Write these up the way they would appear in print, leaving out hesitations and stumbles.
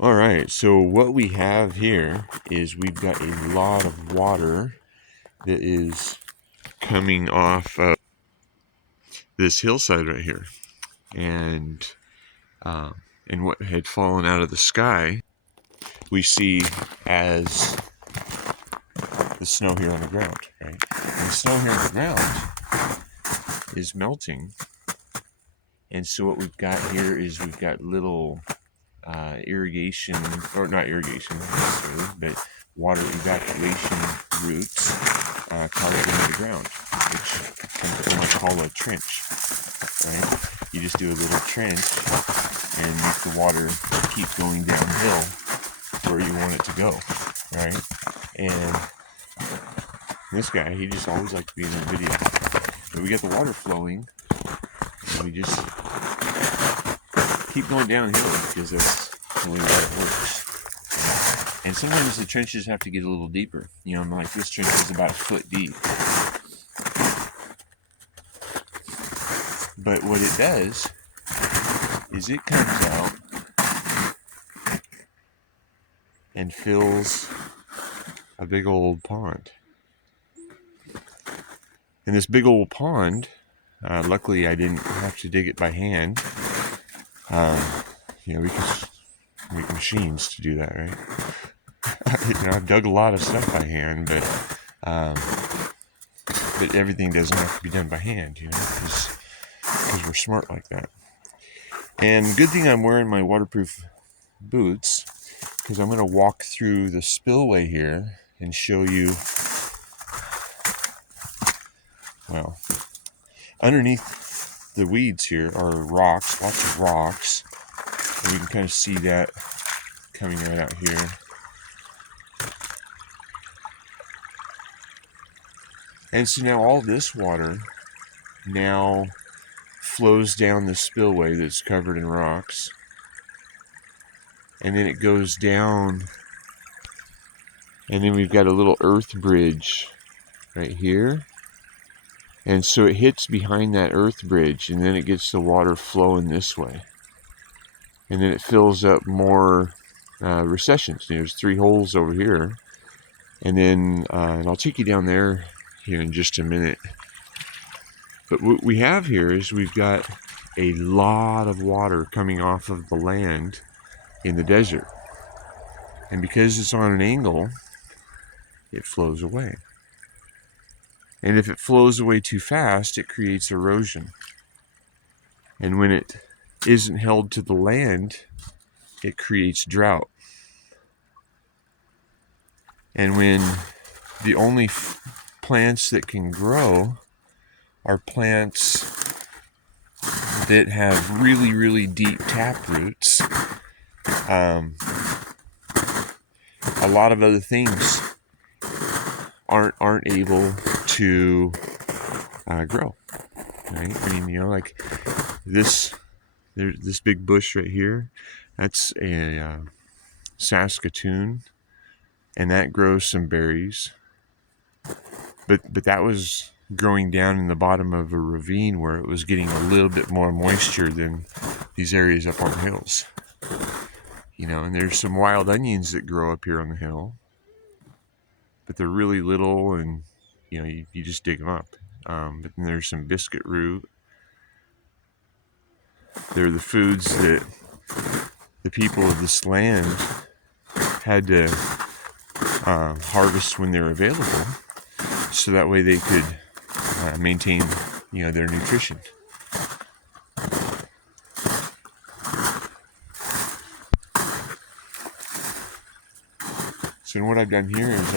All right, so what we have here is we've got a lot of water that is coming off of this hillside right here, and and what had fallen out of the sky we see as the snow here on the ground, right? And the snow here on the ground is melting, and so what we've got here is we've got little irrigation, or not irrigation necessarily, but water evacuation roots carved into the ground, which some people might call a trench, right? You just do a little trench and make the water keep going downhill where you want it to go, right? And this guy, he just always liked to be in the video. But we get the water flowing, and we just keep going downhill because that's the way water works. And sometimes the trenches have to get a little deeper. You know, like this trench is about a foot deep. But what it does is it comes out and fills a big old pond. And this big old pond, luckily I didn't have to dig it by hand. You know, we can make machines to do that, right? You know, I've dug a lot of stuff by hand, but everything doesn't have to be done by hand, you know, because we're smart like that. And good thing I'm wearing my waterproof boots, because I'm going to walk through the spillway here and show you, well, underneath the weeds here are rocks, lots of rocks, and you can kind of see that coming right out here. And so now all this water now flows down the spillway that's covered in rocks, and then it goes down, and then we've got a little earth bridge right here, and so it hits behind that earth bridge, and then it gets the water flowing this way, and then it fills up more recessions. There's 3 holes over here, and then and I'll take you down there here in just a minute. But what we have here is we've got a lot of water coming off of the land in the desert. And because it's on an angle, it flows away. And if it flows away too fast, it creates erosion. And when it isn't held to the land, it creates drought. And when the only plants that can grow are plants that have really, really deep tap roots, a lot of other things aren't able to grow, right? I mean, you know, like this big bush right here, that's a Saskatoon, and that grows some berries. But that was growing down in the bottom of a ravine where it was getting a little bit more moisture than these areas up on the hills. You know, and there's some wild onions that grow up here on the hill, but they're really little, and you know, you just dig them up. But then there's some biscuit root. They're the foods that the people of this land had to harvest when they're available, so that way they could maintain, you know, their nutrition. So what I've done here is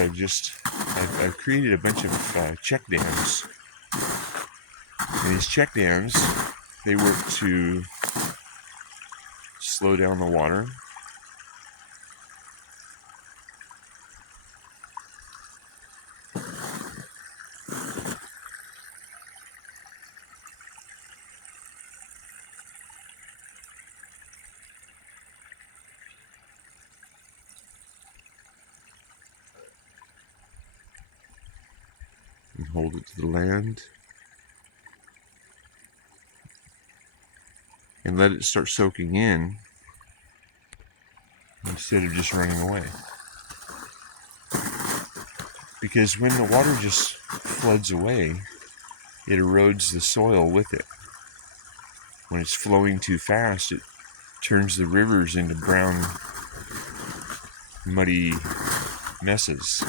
I've created a bunch of check dams. And these check dams, they work to slow down the water. And hold it to the land. And let it start soaking in. instead of just running away. Because when the water just floods away, it erodes the soil with it. When it's flowing too fast, it turns the rivers into brown, muddy messes.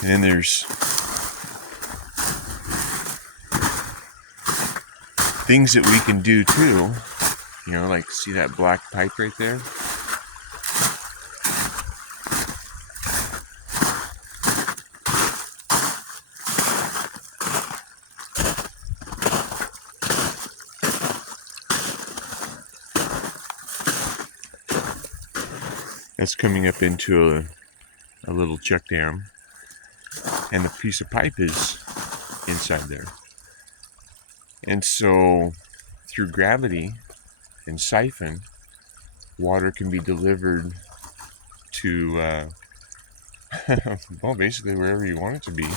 And then there's things that we can do too, like see that black pipe right there? That's coming up into a little check dam, and the piece of pipe is inside there. And so through gravity and siphon, water can be delivered to well, basically wherever you want it to be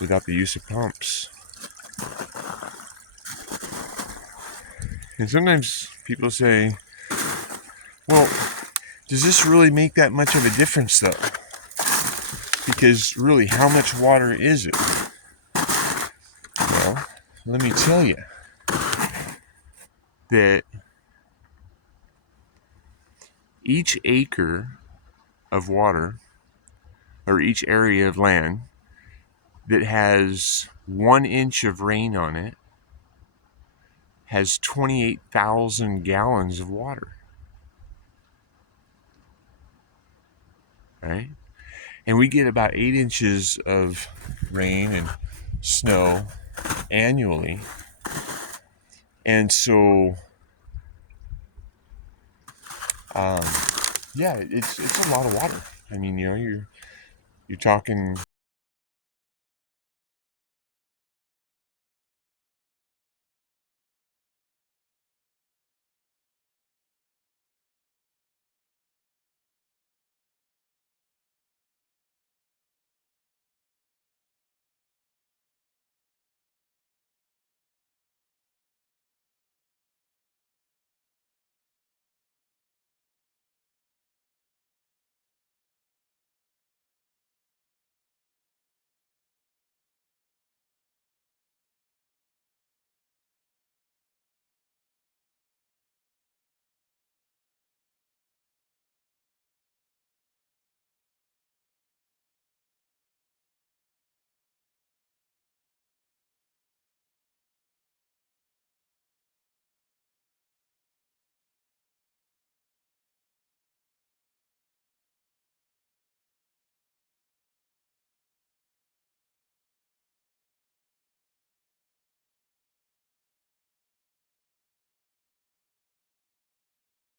without the use of pumps. And sometimes people say, well, does this really make that much of a difference though? Because really, how much water is it? Well, let me tell you that each acre of water, or each area of land that has 1 inch of rain on it, has 28,000 gallons of water. Right? And we get about 8 inches of rain and snow annually. And so, yeah, it's a lot of water. I mean, you're talking.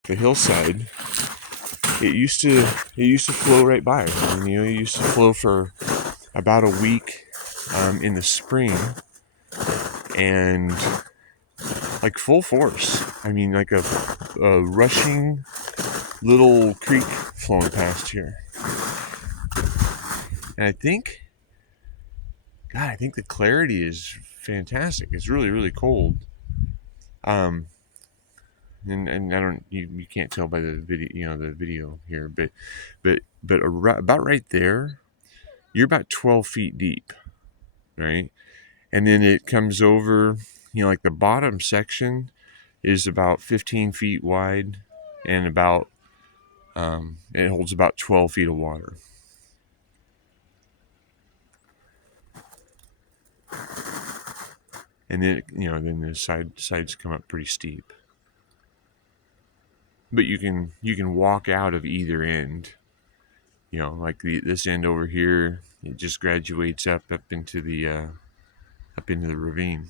The hillside, it used to flow right by. I mean, it used to flow for about a week in the spring, and like full force. I mean, like a rushing little creek flowing past here. And I think the clarity is fantastic. It's really, really cold. And I don't, you can't tell by the video here, but about right there, you're about 12 feet deep, right? And then it comes over, like the bottom section is about 15 feet wide, and about it holds about 12 feet of water. And then then the sides come up pretty steep. But you can walk out of either end. Like this end over here, it just graduates up into the ravine.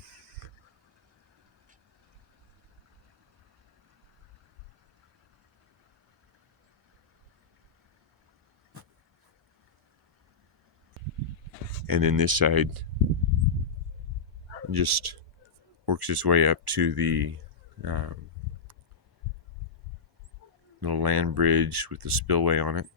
And then this side just works its way up to the little land bridge with the spillway on it.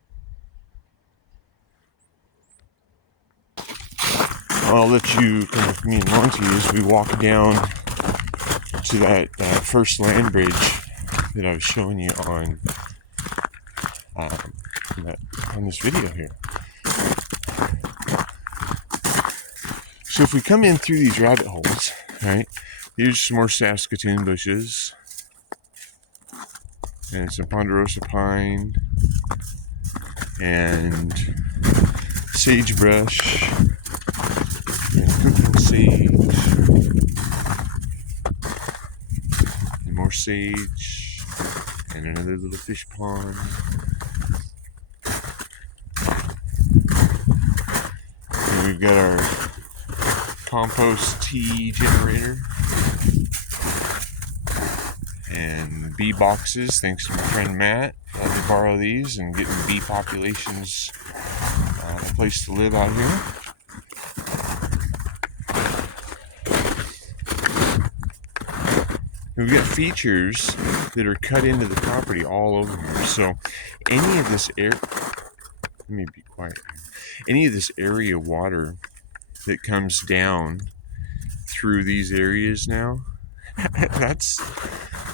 I'll let you come with me and Monty as we walk down to that first land bridge that I was showing you on this video here. So if we come in through these rabbit holes, right, here's some more Saskatoon bushes and some ponderosa pine and sagebrush and Cookville sage and more sage and another little fish pond. And we've got our compost tea generator and bee boxes, thanks to my friend Matt. Let me borrow these and getting bee populations a place to live out here. We've got features that are cut into the property all over here. So any of this air, let me be quiet. Any of this area water that comes down through these areas now, that's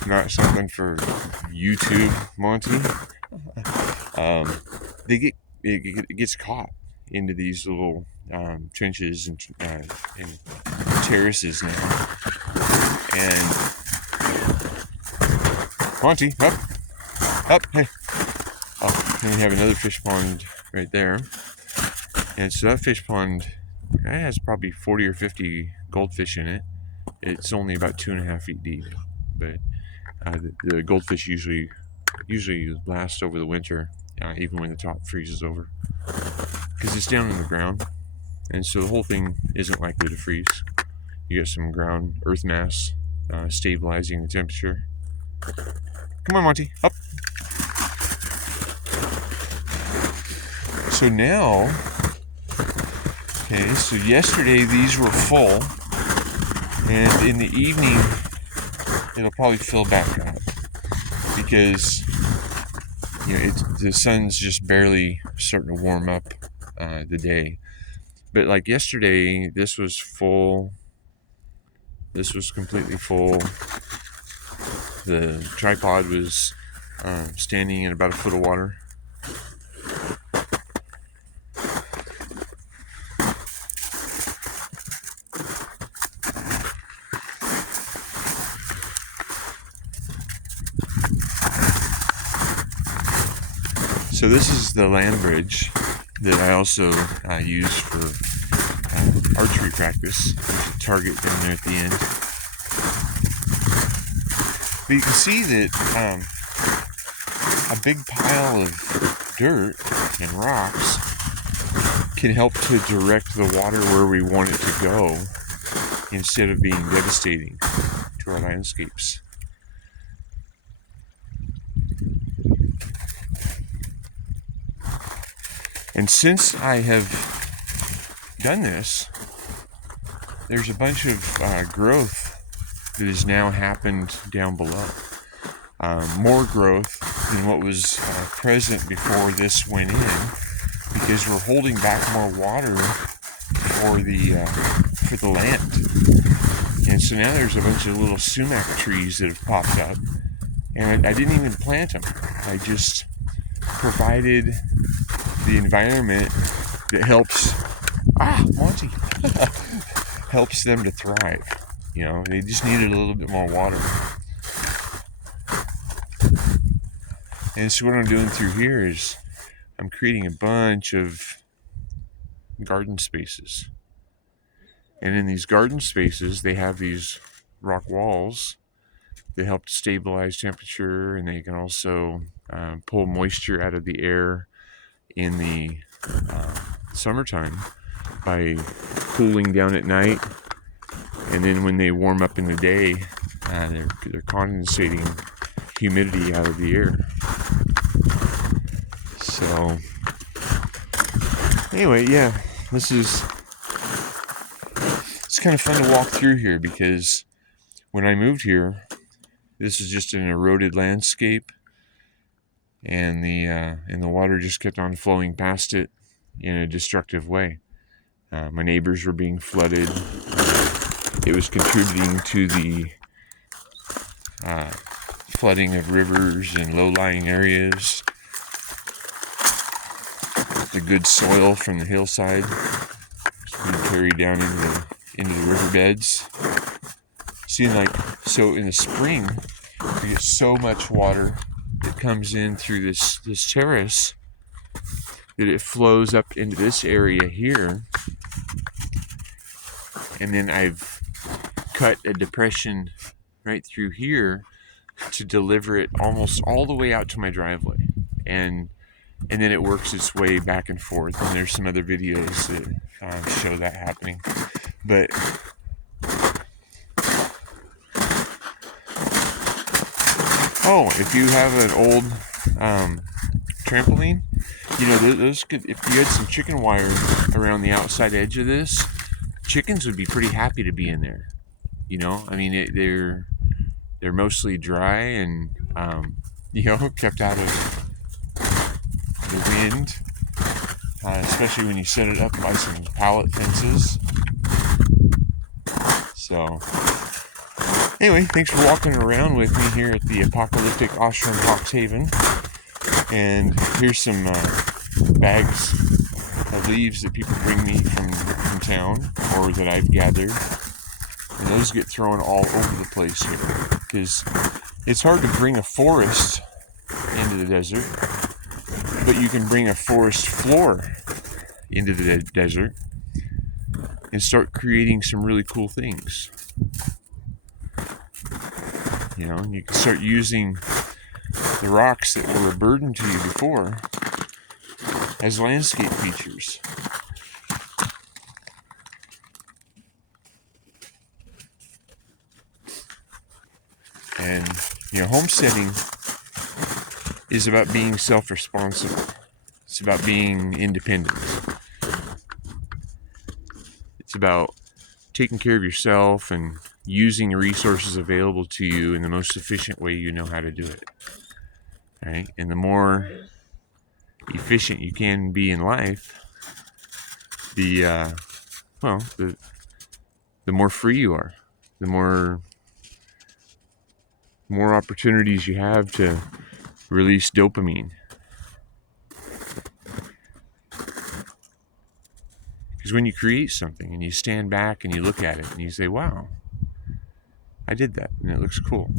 not something for YouTube, Monty. It gets caught into these little trenches and terraces now. And Monty, up, hey. Oh, and we have another fish pond right there. And so that fish pond, it has probably 40 or 50 goldfish in it. It's only about 2.5 feet deep, but the goldfish usually last over the winter, even when the top freezes over, because it's down in the ground, and so the whole thing isn't likely to freeze. You get some ground earth mass stabilizing the temperature. Come on, Monty, up. So now, okay, so yesterday these were full, and in the evening it'll probably fill back up because the sun's just barely starting to warm up the day. But like yesterday, this was full. This was completely full. The tripod was standing in about a foot of water. So this is the land bridge that I also use for archery practice. There's a target down there at the end. But you can see that a big pile of dirt and rocks can help to direct the water where we want it to go instead of being devastating to our landscapes. And since I have done this, there's a bunch of growth that has now happened down below. More growth than what was present before this went in, because we're holding back more water for the land. And so now there's a bunch of little sumac trees that have popped up, and I didn't even plant them. I just provided the environment that helps Monty helps them to thrive. You know, they just needed a little bit more water. And so what I'm doing through here is I'm creating a bunch of garden spaces. And in these garden spaces, they have these rock walls that help to stabilize temperature, and they can also pull moisture out of the air in the summertime by cooling down at night, and then when they warm up in the day, they're condensating humidity out of the air. So anyway, yeah, it's kind of fun to walk through here, because when I moved here, This is just an eroded landscape, and the water just kept on flowing past it in a destructive way. My neighbors were being flooded. It was contributing to the flooding of rivers and low-lying areas. The good soil from the hillside was being carried down into the riverbeds. See, so in the spring, we get so much water that comes in through this terrace that it flows up into this area here. And then I've cut a depression right through here to deliver it almost all the way out to my driveway. And then it works its way back and forth. And there's some other videos that show that happening. But if you have an old trampoline, those could, if you had some chicken wire around the outside edge of this, chickens would be pretty happy to be in there. I mean, they're mostly dry and kept out of the wind, especially when you set it up by some pallet fences. So anyway, thanks for walking around with me here at the apocalyptic ashram Hawkshaven. And here's some bags of leaves that people bring me from town, or that I've gathered. And those get thrown all over the place here, because it's hard to bring a forest into the desert, but you can bring a forest floor into the desert and start creating some really cool things. And you can start using the rocks that were a burden to you before as landscape features. And homesteading is about being self-responsible. It's about being independent. It's about taking care of yourself and using the resources available to you in the most efficient way you know how to do it. Right? And the more efficient you can be in life, the more free you are, the more opportunities you have to release dopamine. Because when you create something and you stand back and you look at it and you say, wow, I did that and it looks cool.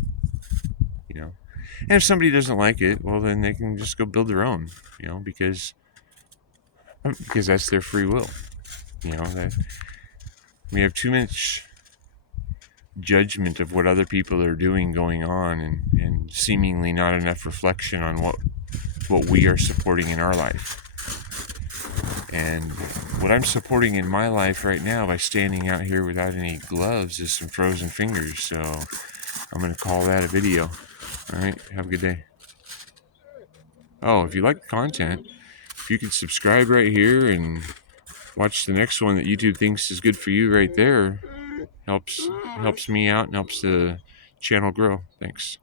And if somebody doesn't like it, well, then they can just go build their own, because that's their free will. That we have too much judgment of what other people are doing going on, and seemingly not enough reflection on what we are supporting in our life. And what I'm supporting in my life right now by standing out here without any gloves is some frozen fingers. So I'm going to call that a video. All right, have a good day. If you like the content, if you could subscribe right here and watch the next one that YouTube thinks is good for you right there, helps me out and helps the channel grow. Thanks.